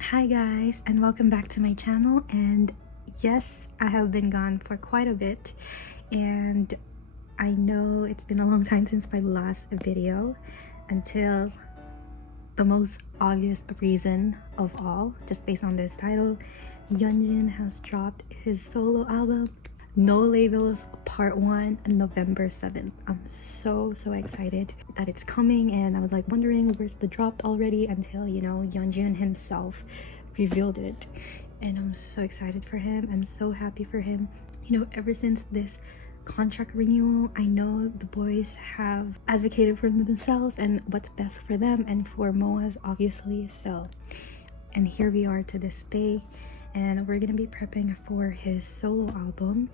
Hi guys, and welcome back to my channel. And yes, I have been gone for quite a bit, and I know it's been a long time since my last video, until the most obvious reason of all, just based on this title. Yeonjun has dropped his solo album No Labels Part 1 on November 7th. I'm so excited that it's coming, and I was like wondering where's the drop already until, you know, Yeonjun himself revealed it. And I'm so excited for him. I'm so happy for him. You know, ever since this contract renewal, I know the boys have advocated for themselves and what's best for them and for Moaz, obviously. So, and here we are to this day, and we're gonna be prepping for his solo album.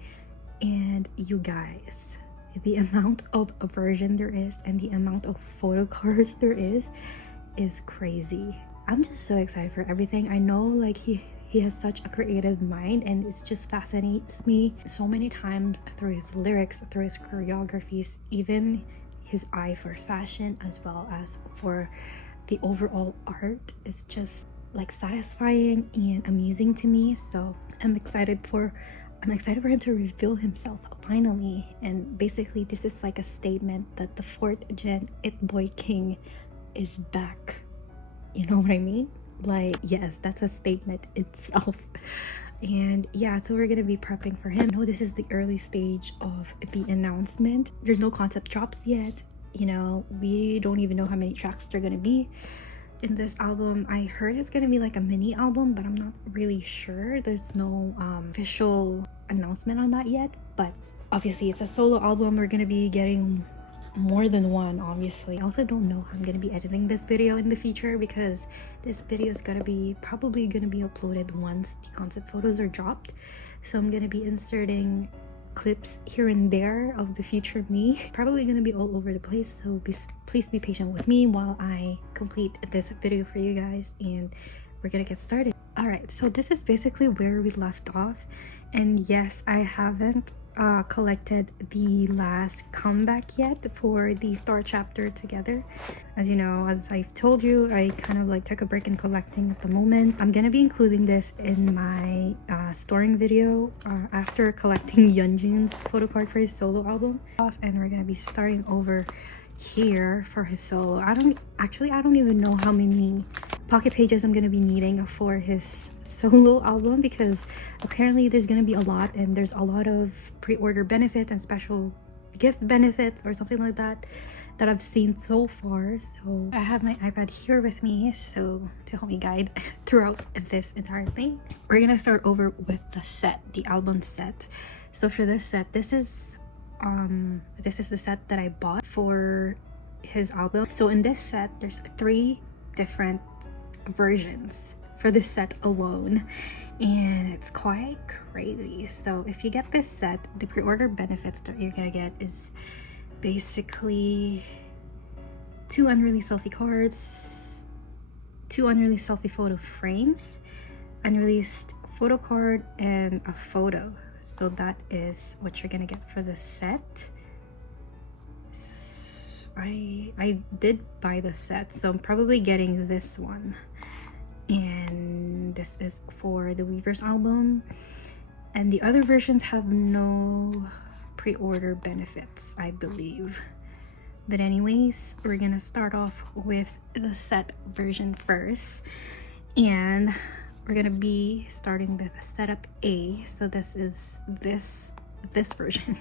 And you guys, the amount of version there is and the amount of photo cards there is crazy. I'm just so excited for everything. I know, like, he has such a creative mind, and it just fascinates me so many times through his lyrics, through his choreographies, even his eye for fashion, as well as for the overall art. It's just like satisfying and amusing to me. So I'm excited for him to reveal himself finally. And basically this is like a statement that the 4th gen It Boy King is back. You know what I mean? Like, yes, that's a statement itself. And yeah, so we're gonna be prepping for him. I know this is the early stage of the announcement. There's no concept drops yet. You know, we don't even know how many tracks they're gonna be in this album. I heard it's gonna be like a mini album, but I'm not really sure. There's no official announcement on that yet, but obviously it's a solo album. We're gonna be getting more than one, obviously. I also don't know how I'm gonna be editing this video in the future, because this video is probably gonna be uploaded once the concept photos are dropped. So I'm gonna be inserting clips here and there of the future me. Probably gonna be all over the place, so please be patient with me while I complete this video for you guys, and we're gonna get started. All right, so this is basically where we left off. And yes, I haven't collected the last comeback yet for the Star chapter together. As you know, as I've told you, I kind of like took a break in collecting at the moment. I'm gonna be including this in my storing video after collecting Yeonjun's Photocard for his solo album, and we're gonna be starting over here for his solo. I don't even know how many pocket pages I'm gonna be needing for his solo album, because apparently there's gonna be a lot, and there's a lot of pre-order benefits and special gift benefits or something like that I've seen so far. So I have my iPad here with me, so to help me guide throughout this entire thing. We're gonna start over with the album set. So for this set, this is the set that I bought for his album. So in this set, there's 3 different versions for this set alone, and it's quite crazy. So if you get this set, the pre-order benefits that you're gonna get is basically 2 unreleased selfie cards, 2 unreleased selfie photo frames, unreleased photo card, and a photo. So that is what you're gonna get for the set. I did buy the set, so I'm probably getting this one, and this is for the Weverse album, and the other versions have no pre-order benefits, I believe. But anyways, we're gonna start off with the set version first, and we're gonna be starting with setup A. So this is this version.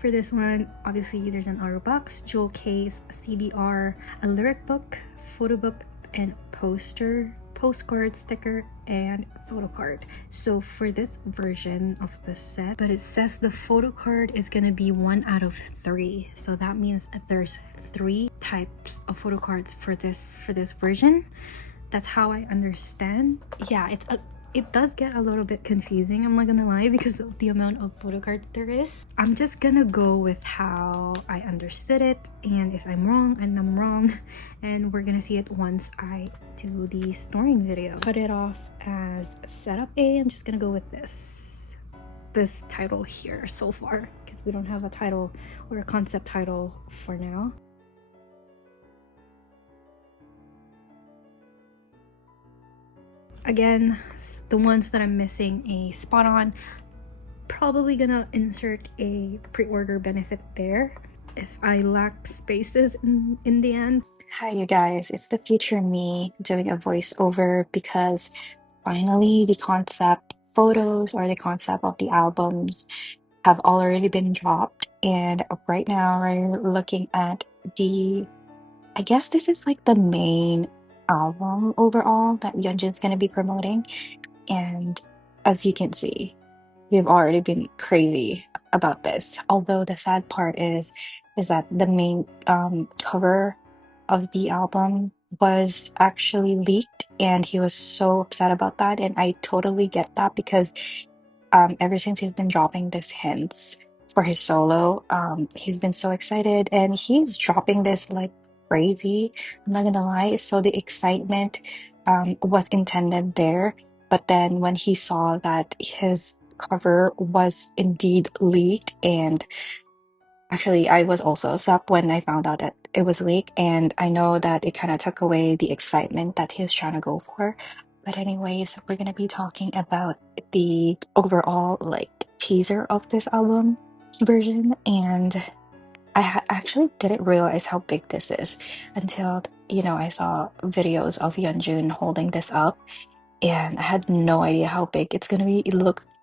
For this one, obviously there's an art box, jewel case, CDR, a lyric book, photo book, and postcard, sticker, and photo card. So for this version of the set, but it says the photo card is gonna be 1 out of 3. So that means there's 3 types of photo cards for this version. That's how I understand. Yeah, it does get a little bit confusing, I'm not gonna lie, because of the amount of photo cards there is. I'm just gonna go with how I understood it, and if I'm wrong, and I'm wrong, and we're gonna see it once I do the storing video. Cut it off as setup A. I'm just gonna go with this title here so far, because we don't have a title or a concept title for now. again, the ones that I'm missing a spot on, probably gonna insert a pre-order benefit there if I lack spaces in the end. Hi, you guys. It's the future me doing a voiceover because finally the concept photos or the concept of the albums have already been dropped. And right now we're looking at I guess this is like the main album overall that Yeonjun's going to be promoting. And as you can see, we've already been crazy about this. Although the sad part is that the main cover of the album was actually leaked, and he was so upset about that. And I totally get that because ever since he's been dropping these hints for his solo, he's been so excited, and he's dropping this like crazy. I'm not gonna lie. So the excitement was intended there, but then when he saw that his cover was indeed leaked, and actually I was also upset when I found out that it was leaked, and I know that it kind of took away the excitement that he's trying to go for. But anyways, we're gonna be talking about the overall like teaser of this album version, and actually didn't realize how big this is until, I saw videos of Yeonjun holding this up, and I had no idea how big it's gonna be.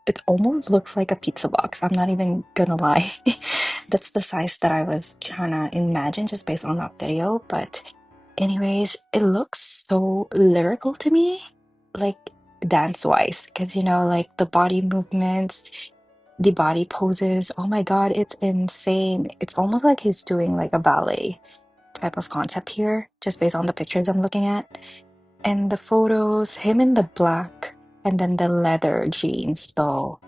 It almost looks like a pizza box. I'm not even gonna lie. That's the size that I was trying to imagine just based on that video. But anyways, it looks so lyrical to me, like dance-wise, because like the body movements, the body poses. Oh my God, it's insane. It's almost like he's doing like a ballet type of concept here, just based on the pictures I'm looking at. And the photos, him in the black and then the leather jeans, though,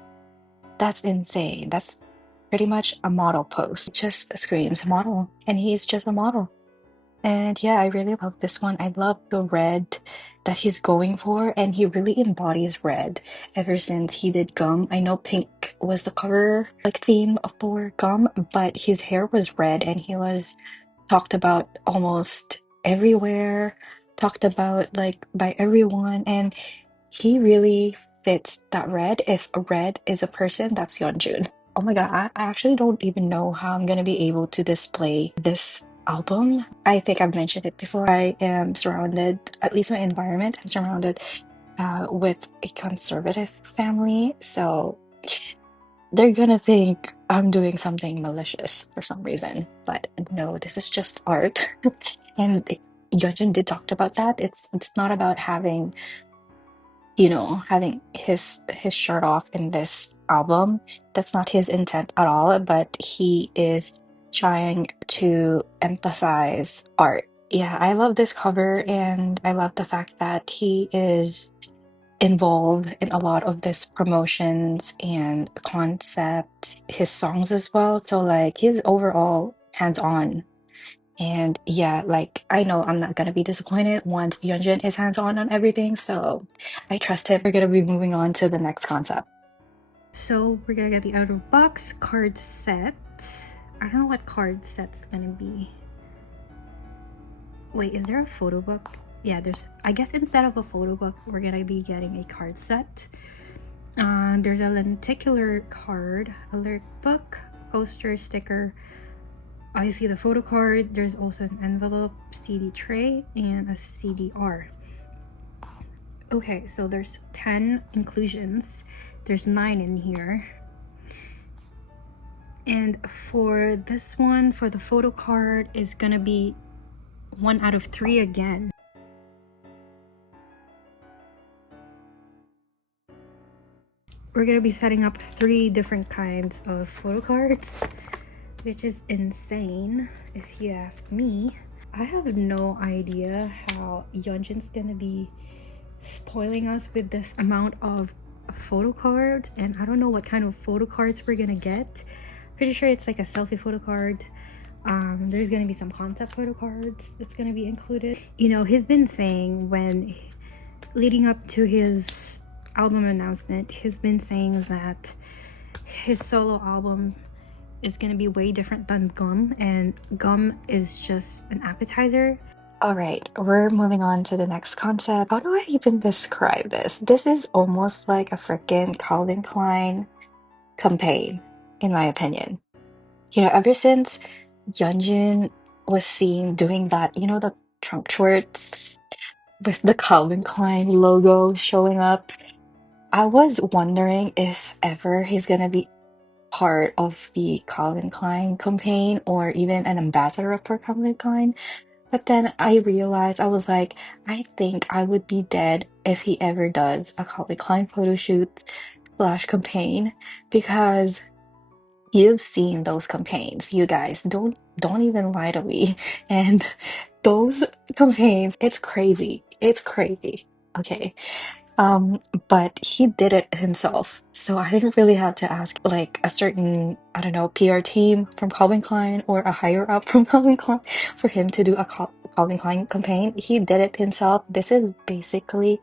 that's insane. That's pretty much a model pose. It just screams model, and he's just a model. And yeah, I really love this one. I love the red that he's going for, and he really embodies red ever since he did Gum. I know pink was the cover like theme for Gum, but his hair was red, and he was talked about almost everywhere, talked about like by everyone, and he really fits that red. If red is a person, that's Yeonjun. Oh my God, I actually don't even know how I'm gonna be able to display this album. I think I've mentioned it before. I am surrounded, at least my environment, I'm surrounded with a conservative family, so they're gonna think I'm doing something malicious for some reason. But no, this is just art. And Yeonjun did talk about that. It's not about having, having his shirt off in this album. That's not his intent at all, but he is trying to emphasize art. Yeah, I love this cover, and I love the fact that he is involved in a lot of this promotions and concepts, his songs as well. So like he's overall hands-on. And yeah, like I know I'm not gonna be disappointed once Yeonjun is hands-on on everything. So I trust him. We're gonna be moving on to the next concept. So we're gonna get the out of box card set. I don't know what card set's gonna be. Wait, is there a photo book? Yeah, I guess instead of a photo book, we're gonna be getting a card set. There's a lenticular card, alert book, poster, sticker, obviously the photo card. There's also an envelope, CD tray, and a CDR. Okay, so there's 10 inclusions. There's 9 in here. And for this one, for the photo card, is gonna be 1 out of 3 again. We're gonna be setting up 3 different kinds of photo cards, which is insane if you ask me. I have no idea how Yeonjun's gonna be spoiling us with this amount of photo cards, and I don't know what kind of photo cards we're gonna get. Pretty sure it's like a selfie photo card. There's gonna be some concept photo cards that's gonna be included. He's been saying, when leading up to his album announcement, he's been saying that his solo album is gonna be way different than Gum, and Gum is just an appetizer. All right, we're moving on to the next concept. How do I even describe this? This is almost like a freaking Calvin Klein campaign, in my opinion. You know, ever since Yeonjun was seen doing that, you know, the trunk shorts with the Calvin Klein logo showing up, I was wondering if ever he's gonna be part of the Calvin Klein campaign or even an ambassador for Calvin Klein. But then I realized I was like, I think I would be dead if he ever does a Calvin Klein photo shoot slash campaign because you've seen those campaigns, you guys. Don't even lie to me. And those campaigns, it's crazy. It's crazy. Okay. Um, but he did it himself. So I didn't really have to ask like a certain, I don't know, PR team from Calvin Klein or a higher up from Calvin Klein for him to do a Calvin Klein campaign. He did it himself. This is basically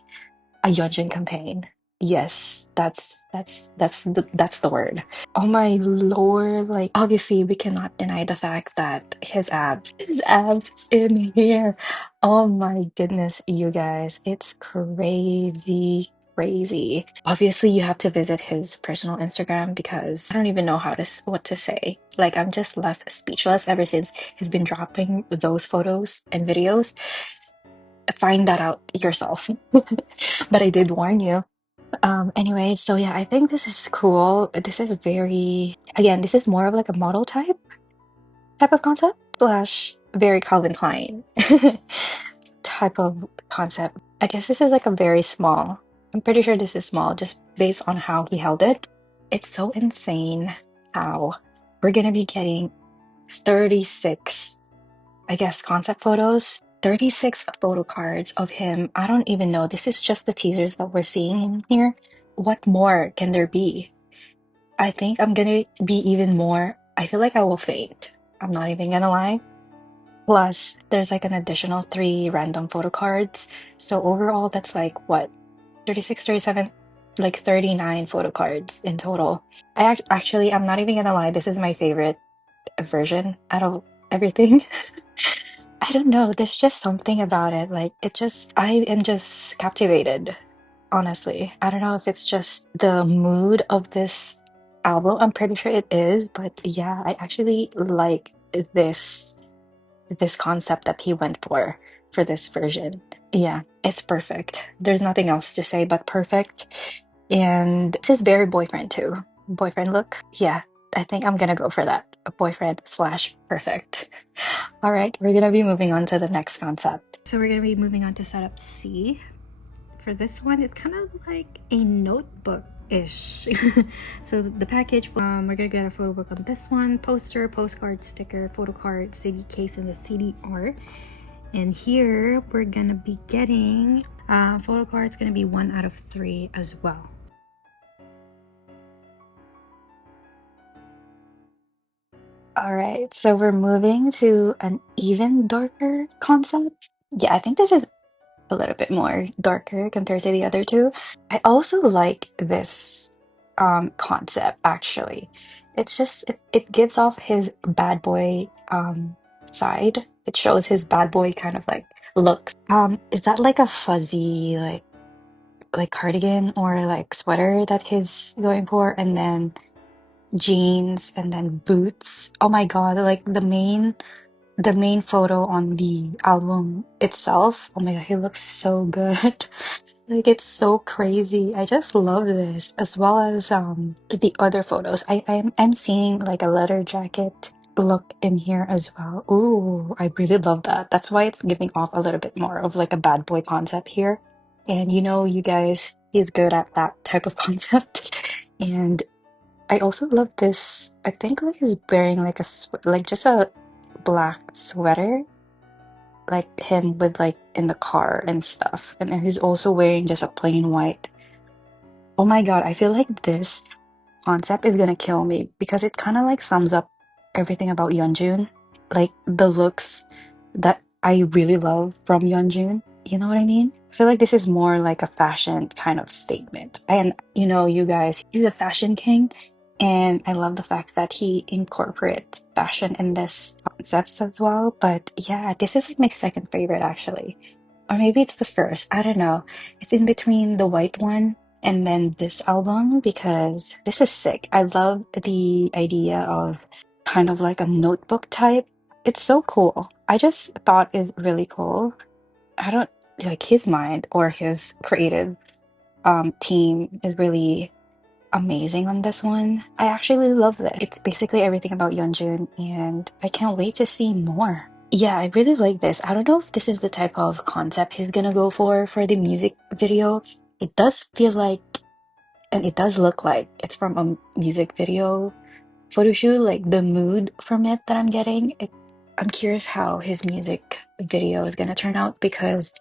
a Yeonjun campaign. Yes, that's the word. Oh my lord, like obviously we cannot deny the fact that his abs in here. Oh my goodness, you guys, it's crazy, crazy. Obviously, you have to visit his personal Instagram because I don't even know what to say. Like I'm just left speechless ever since he's been dropping those photos and videos. Find that out yourself. But I did warn you. Anyway, so yeah, I think this is cool. This is very, again, this is more of like a model type of concept slash very Calvin Klein type of concept. I guess this is like a very small. I'm pretty sure this is small just based on how he held it. It's so insane how we're gonna be getting 36, I guess, concept photos, 36 photo cards of him. I don't even know. This is just the teasers that we're seeing in here. What more can there be? I think I'm gonna be even more. I feel like I will faint. I'm not even gonna lie. Plus, there's like an additional three random photo cards. So overall, that's like what, 36, 37, like 39 photo cards in total. Actually, I'm not even gonna lie. This is my favorite version out of everything. I don't know. There's just something about it. Like it just, I am just captivated, honestly. I don't know if it's just the mood of this album. I'm pretty sure it is, but yeah, I actually like this concept that he went for this version. Yeah, it's perfect. There's nothing else to say but perfect. And this is very boyfriend too. Boyfriend look. Yeah, I think I'm gonna go for that. A boyfriend slash perfect. All right, we're gonna be moving on to the next concept. So we're gonna be moving on to setup C. For this one, it's kind of like a notebook-ish. So the package, we're gonna get a photo book on this one, poster, postcard, sticker, photo card, CD case, and the CDR. And here we're gonna be getting photo card's gonna be 1 out of 3 as well. All right, so we're moving to an even darker concept. Yeah, I think this is a little bit more darker compared to the other two. I also like this concept actually. It's just it gives off his bad boy side. It shows his bad boy kind of like look. Is that like a fuzzy like cardigan or like sweater that he's going for and then jeans and then boots. Oh my God, like the main photo on the album itself. Oh my God, he looks so good. Like it's so crazy. I just love this as well as the other photos. I'm seeing like a leather jacket look in here as well. Ooh, I really love that. That's why it's giving off a little bit more of like a bad boy concept here. And you know, you guys, he's good at that type of concept. And I also love this. I think like he's wearing like like just a black sweater like him with like in the car and stuff. And then he's also wearing just a plain white. Oh my God, I feel like this concept is gonna kill me because it kind of like sums up everything about Yeonjun. Like the looks that I really love from Yeonjun. You know what I mean? I feel like this is more like a fashion kind of statement. And you know, you guys, he's a fashion king. And I love the fact that he incorporates fashion in this concepts as well. But yeah, this is like my second favorite actually. Or maybe it's the first. I don't know. It's in between the white one and then this album because this is sick. I love the idea of kind of like a notebook type. It's so cool. I just thought is really cool. I don't like his mind or his creative team is really amazing on this one. I actually love this. It's basically everything about Yeonjun, and I can't wait to see more. Yeah, I really like this. I don't know if this is the type of concept he's gonna go for the music video. It does feel like, and it does look like it's from a music video photo shoot, like the mood from it that I'm getting. I'm curious how his music video is gonna turn out because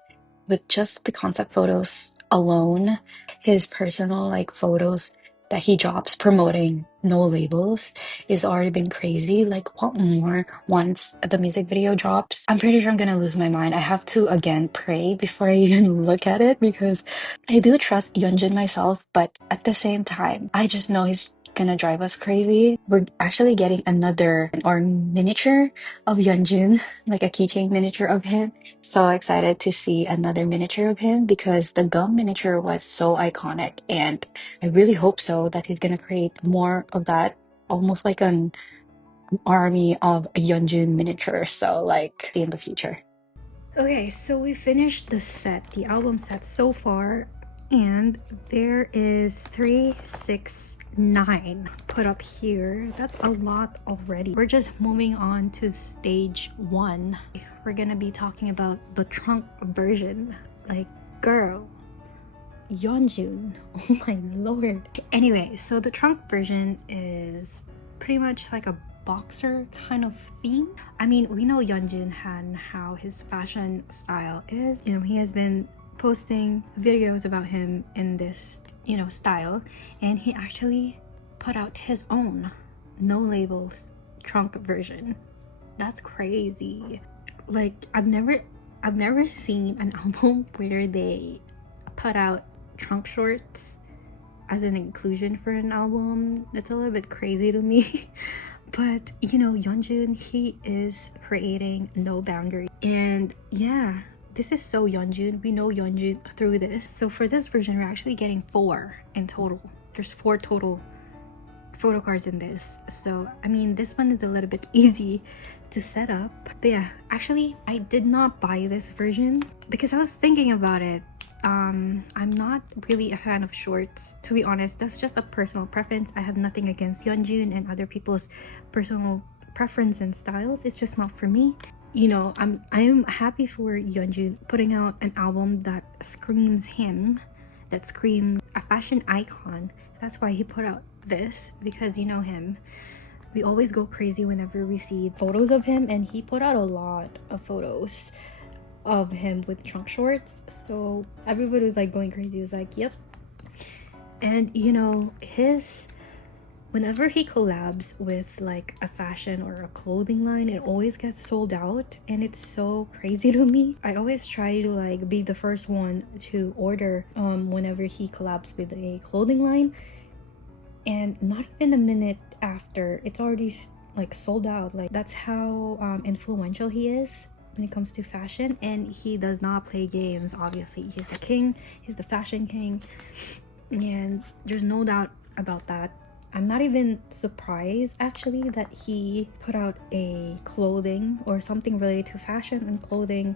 with just the concept photos alone, his personal like photos that he drops promoting No Labels is already been crazy. Like, what more once the music video drops? I'm pretty sure I'm gonna lose my mind. I have to again pray before I even look at it because I do trust Yeonjun myself, but at the same time, I just know he's gonna drive us crazy. We're actually getting another or miniature of Yeonjun, like a keychain miniature of him. So excited to see another miniature of him because the gum miniature was so iconic, and I really hope so that he's gonna create more of that, almost like an army of Yeonjun miniatures. So like see in the future. Okay, so we finished the set, the album set so far, and there is 369 put up here. That's a lot already. We're just moving on to stage 1. We're gonna be talking about the trunk version. Like, girl, Yeonjun, oh my lord. Anyway, so the trunk version is pretty much like a boxer kind of theme. I mean, we know Yeonjun and how his fashion style is. You know, he has been posting videos about him in this, you know, style, and he actually put out his own No Labels trunk version. That's crazy. Like, I've never seen an album where they put out trunk shorts as an inclusion for an album. It's a little bit crazy to me. But you know, Yeonjun, he is creating no boundary, and yeah, this is so Yeonjun. We know Yeonjun through this. So for this version, we're actually getting 4 in total. There's 4 total photo cards in this. So I mean, this one is a little bit easy to set up. But yeah, actually I did not buy this version because I was thinking about it. I'm not really a fan of shorts, to be honest. That's just a personal preference. I have nothing against Yeonjun and other people's personal preference and styles. It's just not for me. You know, I'm happy for Yeonjun putting out an album that screams him, that screams a fashion icon. That's why he put out this, because you know him, we always go crazy whenever we see photos of him, and he put out a lot of photos of him with trunk shorts, so everybody was like going crazy. It was like, yep. And you know, whenever he collabs with like a fashion or a clothing line, it always gets sold out, and it's so crazy to me. I always try to like be the first one to order whenever he collabs with a clothing line, and not even a minute after, it's already like sold out. Like, that's how influential he is when it comes to fashion, and he does not play games. Obviously, he's the king, he's the fashion king, and there's no doubt about that. I'm not even surprised actually that he put out a clothing or something related to fashion and clothing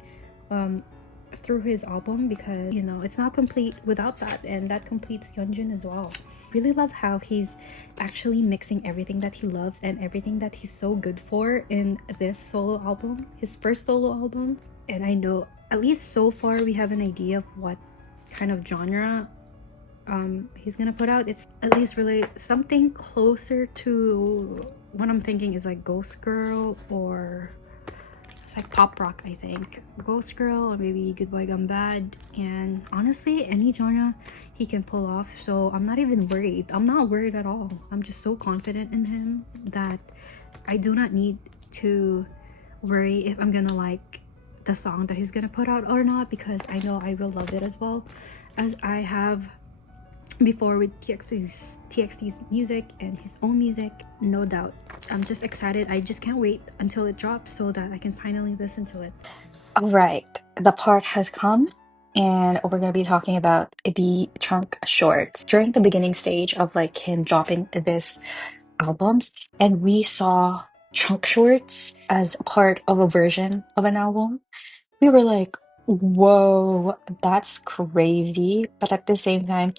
through his album, because you know, it's not complete without that, and that completes Yeonjun as well. Really love how he's actually mixing everything that he loves and everything that he's so good for in this solo album, his first solo album. And I know, at least so far, we have an idea of what kind of genre he's gonna put out. It's at least really something closer to what I'm thinking is like Ghost Girl, or it's like pop rock. I think Ghost Girl, or maybe Good Boy Gone Bad. And honestly, any genre he can pull off, so I'm not even worried. I'm not worried at all. I'm just so confident in him that I do not need to worry if I'm gonna like the song that he's gonna put out or not, because I know I will love it as well, as I have before with TXT's music and his own music. No doubt, I'm just excited. I just can't wait until it drops so that I can finally listen to it. All right, the part has come, and we're going to be talking about the trunk shorts during the beginning stage of like him dropping this albums, and we saw trunk shorts as part of a version of an album. We were like, whoa, that's crazy. But at the same time,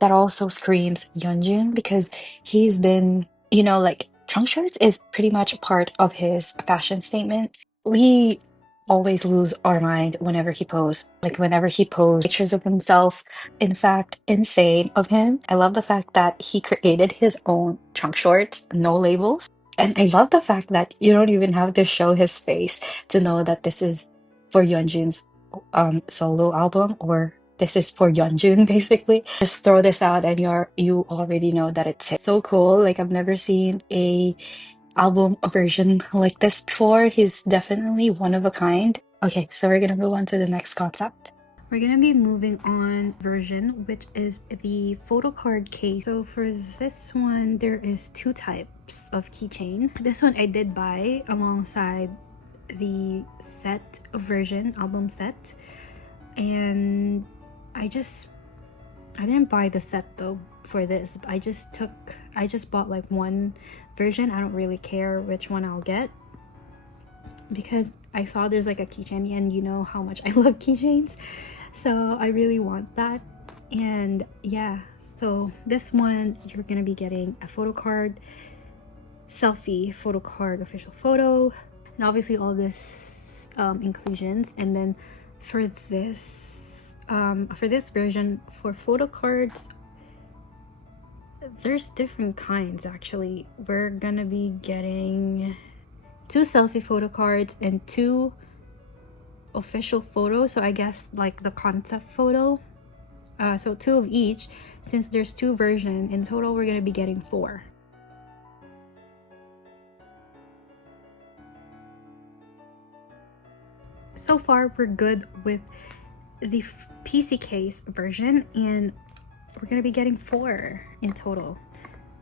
that also screams Yeonjun because he's been, like trunk shorts is pretty much a part of his fashion statement. We always lose our mind whenever he posts, like whenever he posts pictures of himself. In fact, insane of him. I love the fact that he created his own trunk shorts, no labels. And I love the fact that you don't even have to show his face to know that this is for Yeonjun's solo album, or this is for Yeonjun basically. Just throw this out and you already know that it's him. So cool. Like I've never seen a album version like this before. He's definitely one of a kind. Okay, so we're gonna move on to the next concept. We're gonna be moving on version, which is the Photocard case. So for this one, there is two types of keychain. This one I did buy alongside the set version, album set, and I didn't buy the set though for this. I just bought like one version. I don't really care which one I'll get because I saw there's like a keychain, and you know how much I love keychains, so I really want that. And yeah, so this one you're gonna be getting a photo card, selfie, photo card, official photo, and obviously all this inclusions. And then for this version, for photo cards, there's different kinds actually. We're gonna be getting 2 selfie photo cards and 2 official photos, so I guess like the concept photo, so 2 of each. Since there's 2 versions in total, we're gonna be getting 4. So far we're good with the PC case version, and we're gonna be getting 4 in total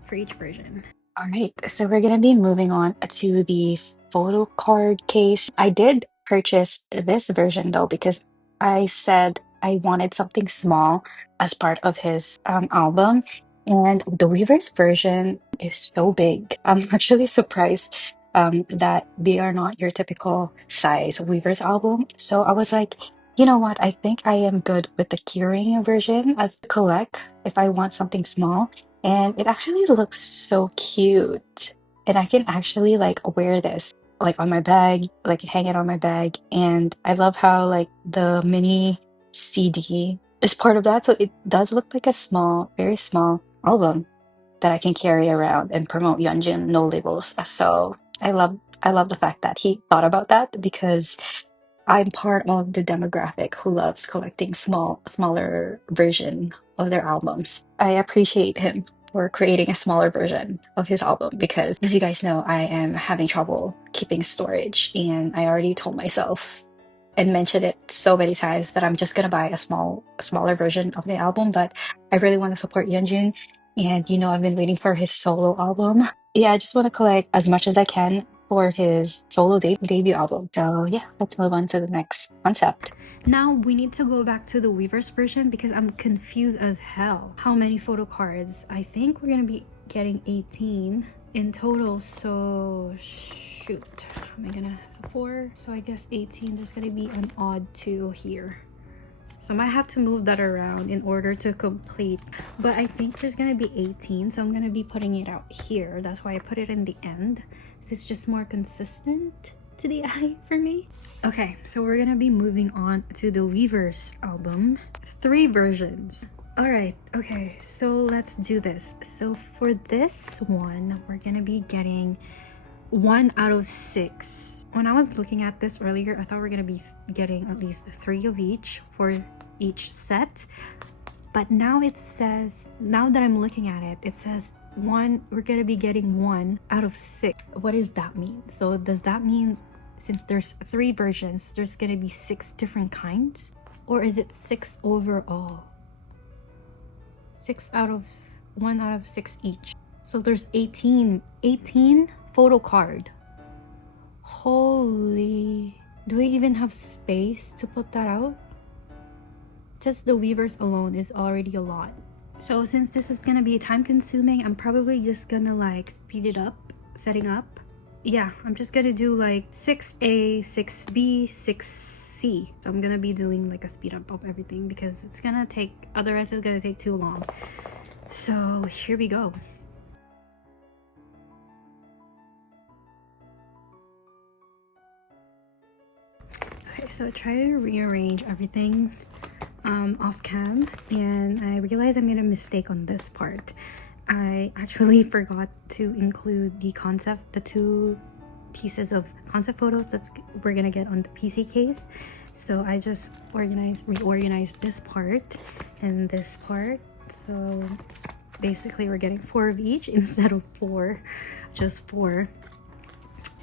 for each version. All right, so we're gonna be moving on to the photo card case. I did purchase this version though because I said I wanted something small as part of his album, and the Weverse version is so big. I'm actually surprised that they are not your typical size Weverse album. So I was like, you know what? I think I am good with the keyring version as collect if I want something small, and it actually looks so cute. And I can actually like wear this like on my bag, like hang it on my bag. And I love how like the mini CD is part of that. So it does look like a small, very small album that I can carry around and promote Yeonjun No Labels. So I love the fact that he thought about that because I'm part of the demographic who loves collecting smaller version of their albums. I appreciate him for creating a smaller version of his album because, as you guys know, I am having trouble keeping storage, and I already told myself and mentioned it so many times that I'm just gonna buy a smaller version of the album. But I really want to support Yeonjun, and I've been waiting for his solo album. Yeah, I just want to collect as much as I can for his solo debut album. So yeah, let's move on to the next concept. Now we need to go back to the Weverse version because I'm confused as hell. How many photo cards? I think we're gonna be getting 18 in total. So shoot, am I gonna 4? So I guess 18. There's gonna be an odd 2 here. So I might have to move that around in order to complete. But I think there's gonna be 18. So I'm gonna be putting it out here. That's why I put it in the end. So it's just more consistent to the eye for me. Okay, so we're gonna be moving on to the Weverse album. 3 versions. All right, okay, so let's do this. So for this one, we're gonna be getting 1 out of 6. When I was looking at this earlier, I thought we are gonna be getting at least 3 of each for each set. But now it says, now that I'm looking at it, it says we're gonna be getting 1 out of 6. What does that mean? So does that mean since there's 3 versions, there's gonna be 6 different kinds? Or is it 6 overall? 1 out of 6 each. So there's 18 photo card. Holy, do I even have space to put that out? Just the Weverse alone is already a lot. So since this is gonna be time consuming, I'm probably just gonna like speed it up, setting up. Yeah, I'm just gonna do like 6A, 6B, 6C. So I'm gonna be doing like a speed up of everything because it's gonna take, otherwise it's gonna take too long. So here we go. Okay, so I try to rearrange everything off cam, and I realized I made a mistake on this part. I actually forgot to include the concept, the 2 pieces of concept photos that we're gonna get on the PC case. So I just reorganized this part and this part. So basically we're getting 4 of each instead of 4, just 4.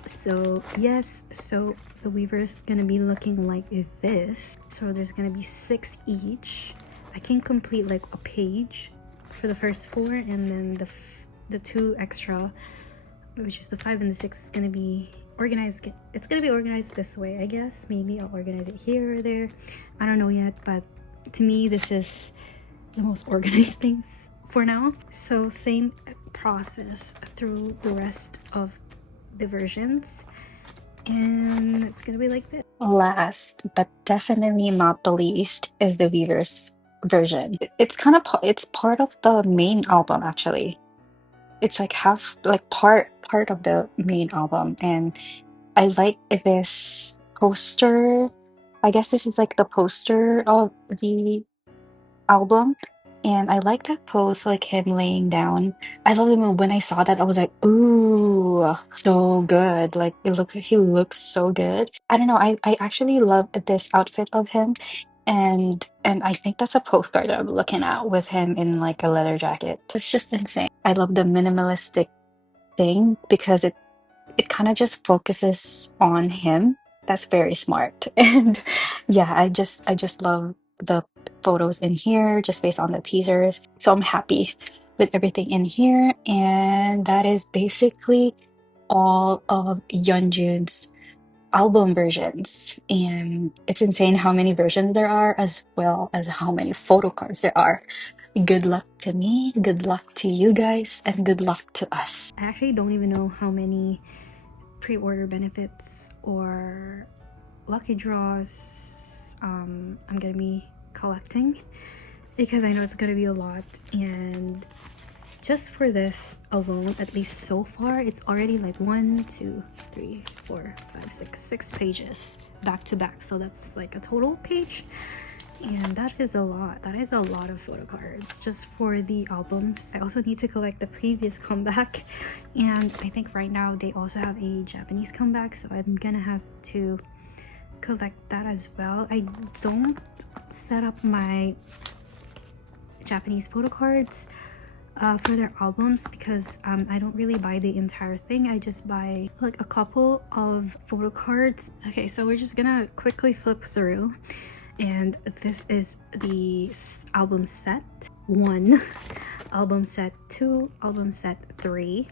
So yes, so the Weverse is gonna be looking like this. So there's gonna be 6 each. I can complete like a page for the first 4, and then the 2 extra, which is the 5 and the 6, is gonna be organized. It's gonna be organized this way, I guess. Maybe I'll organize it here or there, I don't know yet, but to me this is the most organized things for now. So same process through the rest of the versions, and it's gonna be like this. Last but definitely not the least is the Weverse version. It's kind of it's part of the main album actually. It's like half like part of the main album, and I like this poster. I guess this is like the poster of the album, and I like that pose, like him laying down. I love him. When I saw that I was like, ooh, so good. Like he looks so good. I don't know, I actually love this outfit of him, and I think that's a postcard that I'm looking at with him in like a leather jacket. It's just insane. I love the minimalistic thing because it kind of just focuses on him. That's very smart. And yeah, I just love the photos in here just based on the teasers. So I'm happy with everything in here. And that is basically all of Yeonjun's album versions. And it's insane how many versions there are, as well as how many photo cards there are. Good luck to me, good luck to you guys, and good luck to us. I actually don't even know how many pre-order benefits or lucky draws I'm gonna be collecting, because I know it's gonna be a lot. And just for this alone, at least so far, it's already like 1, 2, 3, 4, 5, 6 pages back to back. So that's like a total page, and that is a lot. That is a lot of photo cards just for the albums. I also need to collect the previous comeback, and I think right now they also have a Japanese comeback, so I'm gonna have to collect that as well. I don't set up my Japanese photo cards for their albums because I don't really buy the entire thing. I just buy like a couple of photo cards. Okay, so we're just gonna quickly flip through, and this is the album set 1, album set 2, album set 3,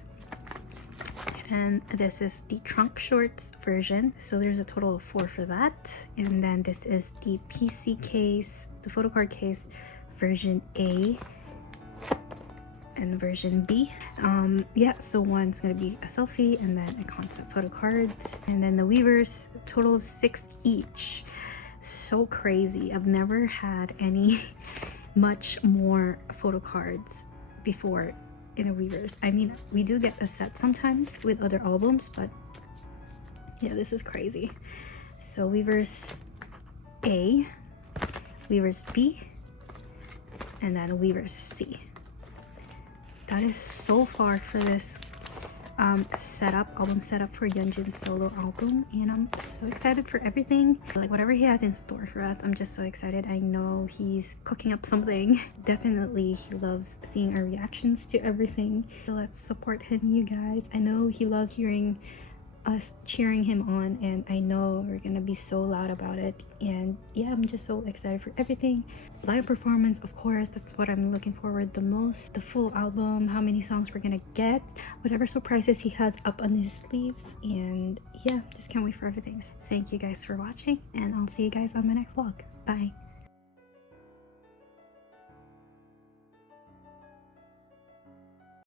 and this is the trunk shorts version. So there's a total of 4 for that. And then this is the PC case, the photo card case version A and version B. Yeah, so one's gonna be a selfie and then a concept photo cards, and then the Weverse, total of 6 each. So crazy. I've never had any much more photo cards before in a Weverse. I mean, we do get a set sometimes with other albums, but yeah, this is crazy. So Weverse A, Weverse B, and then Weverse C. That is so far for this album setup for Yeonjun's solo album, and I'm so excited for everything. Like whatever he has in store for us, I'm just so excited. I know he's cooking up something. Definitely he loves seeing our reactions to everything, so let's support him, you guys. I know he loves hearing us cheering him on, and I know we're gonna be so loud about it. And yeah, I'm just so excited for everything. Live performance, of course, that's what I'm looking forward the most. The full album, how many songs we're gonna get, whatever surprises he has up on his sleeves, and yeah, just can't wait for everything. Thank you guys for watching, and I'll see you guys on my next vlog. Bye.